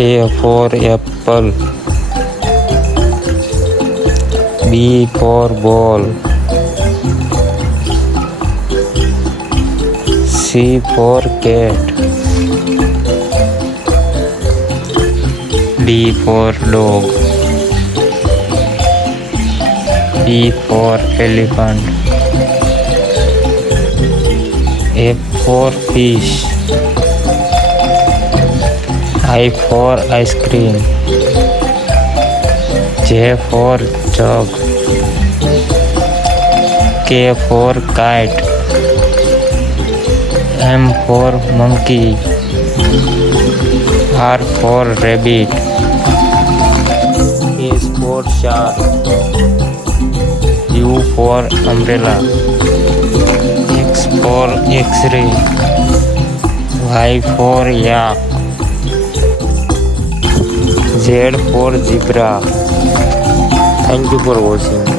A for apple. B for ball. C for cat. D for dog. E for elephant. F for fish. I for ice cream. J for jug. K for kite. M for monkey. R for rabbit. S for shark. U for umbrella. X for X-ray. Y for yak. Z for zebra. Thank you for watching.